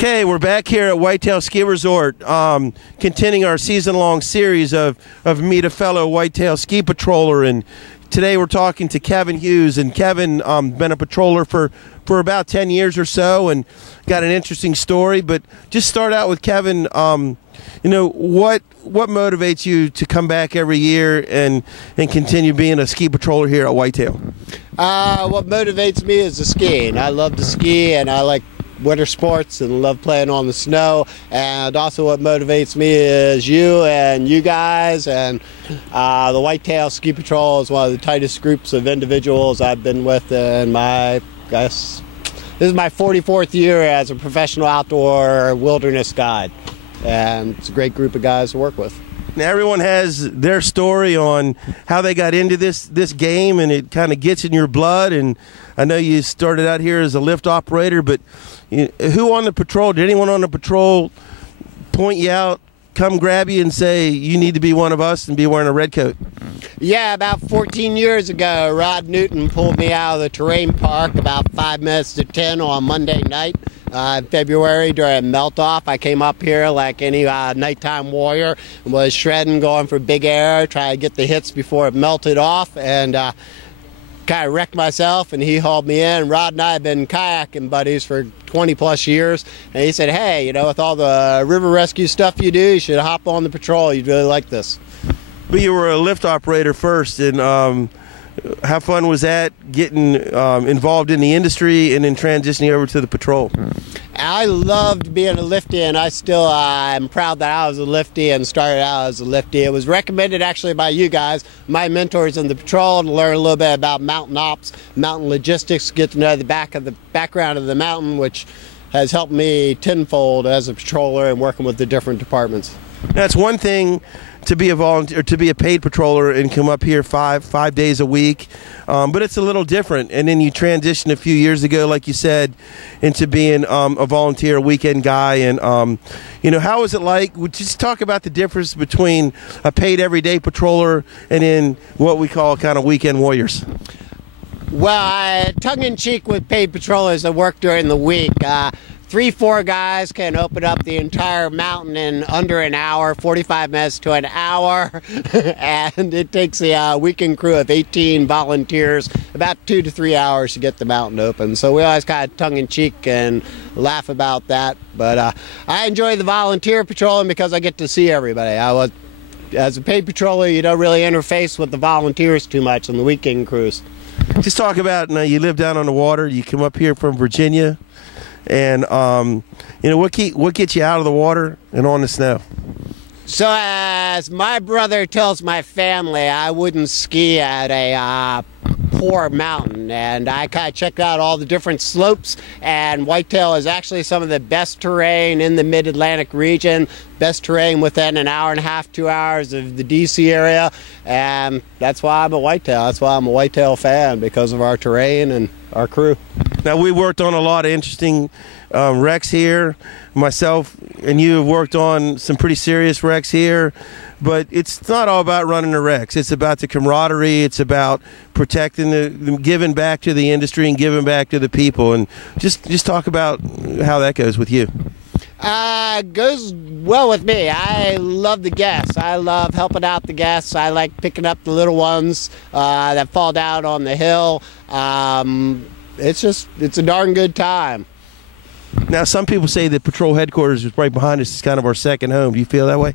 Okay, we're back here at Whitetail Ski Resort, continuing our season-long series of Meet a Fellow Whitetail Ski Patroller, and today we're talking to Kevin Hughes. And Kevin been a patroller for about 10 years or so, and got an interesting story. But just start out with Kevin. What motivates you to come back every year and continue being a ski patroller here at Whitetail? What motivates me is the skiing. I love to ski, and I like winter sports and love playing on the snow. And also what motivates me is you guys, and the Whitetail Ski Patrol is one of the tightest groups of individuals I've been with in this is my 44th year as a professional outdoor wilderness guide, and it's a great group of guys to work with. Now, everyone has their story on how they got into this game, and it kind of gets in your blood. And I know you started out here as a lift operator, but who on the patrol, did anyone on the patrol point you out, come grab you and say, you need to be one of us and be wearing a red coat? Yeah, about 14 years ago, Rod Newton pulled me out of the terrain park about 5 minutes to 10 on Monday night. In February during melt-off, I came up here like any nighttime warrior and was shredding, going for big air, trying to get the hits before it melted off, and kind of wrecked myself, and he hauled me in. Rod and I have been kayaking buddies for 20 plus years, and he said, hey, with all the river rescue stuff you do, you should hop on the patrol. You'd really like this. But you were a lift operator first, and how fun was that, getting involved in the industry and then transitioning over to the patrol? I loved being a lifty, and I still am proud that I was a lifty and started out as a lifty. It was recommended actually by you guys, my mentors in the patrol, to learn a little bit about mountain ops, mountain logistics, get to know the background of the mountain, which has helped me tenfold as a patroller and working with the different departments. That's one thing to be a volunteer, to be a paid patroller and come up here five days a week, but it's a little different. And then you transition a few years ago, like you said, into being a volunteer, a weekend guy. And how is it like? Just talk about the difference between a paid everyday patroller and then what we call kind of weekend warriors. Well, tongue-in-cheek with paid patrollers that work during the week. 3-4 guys can open up the entire mountain in under an hour, 45 minutes to an hour, and it takes a weekend crew of 18 volunteers about 2 to 3 hours to get the mountain open. So we always kind of tongue-in-cheek and laugh about that. But I enjoy the volunteer patrolling because I get to see everybody. As a paid patroller, you don't really interface with the volunteers too much on the weekend crews. Just talk about, you live down on the water, you come up here from Virginia, and what gets you out of the water and on the snow? So as my brother tells my family, I wouldn't ski at a poor mountain, and I kind of checked out all the different slopes, and Whitetail is actually some of the best terrain in the mid-Atlantic region, best terrain within an hour and a half, 2 hours of the DC area, and that's why I'm a Whitetail. That's why I'm a Whitetail fan, because of our terrain and our crew. Now, we worked on a lot of interesting wrecks here. Myself and you have worked on some pretty serious wrecks here, but it's not all about running the wrecks. It's about the camaraderie. It's about protecting giving back to the industry and giving back to the people. And just talk about how that goes with you. Goes well with me. I love the guests. I love helping out the guests. I like picking up the little ones that fall down on the hill. It's a darn good time. Now, some people say that patrol headquarters is right behind us. It's kind of our second home. Do you feel that way?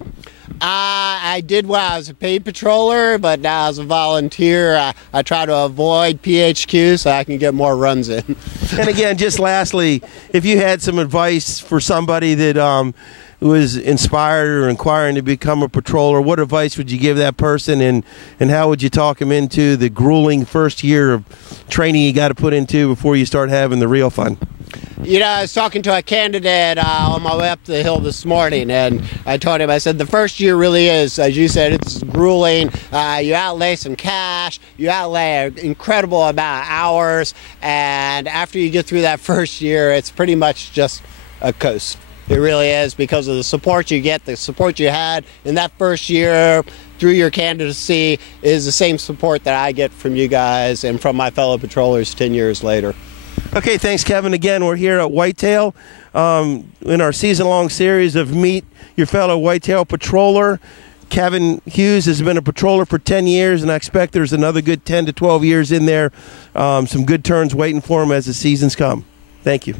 I did when I was a paid patroller, but now as a volunteer, I try to avoid PHQ so I can get more runs in. And again, just lastly, if you had some advice for somebody that was inspired or inquiring to become a patroller, what advice would you give that person, and how would you talk them into the grueling first year of training you got to put into before you start having the real fun? I was talking to a candidate on my way up the hill this morning, and I told him, I said, the first year really is, as you said, it's grueling. You outlay some cash, you outlay an incredible amount of hours, and after you get through that first year, it's pretty much just a coast. It really is, because of the support you get, the support you had in that first year through your candidacy is the same support that I get from you guys and from my fellow patrollers 10 years later. Okay, thanks, Kevin. Again, we're here at Whitetail in our season-long series of Meet Your Fellow Whitetail Patroller. Kevin Hughes has been a patroller for 10 years, and I expect there's another good 10 to 12 years in there. Some good turns waiting for him as the seasons come. Thank you.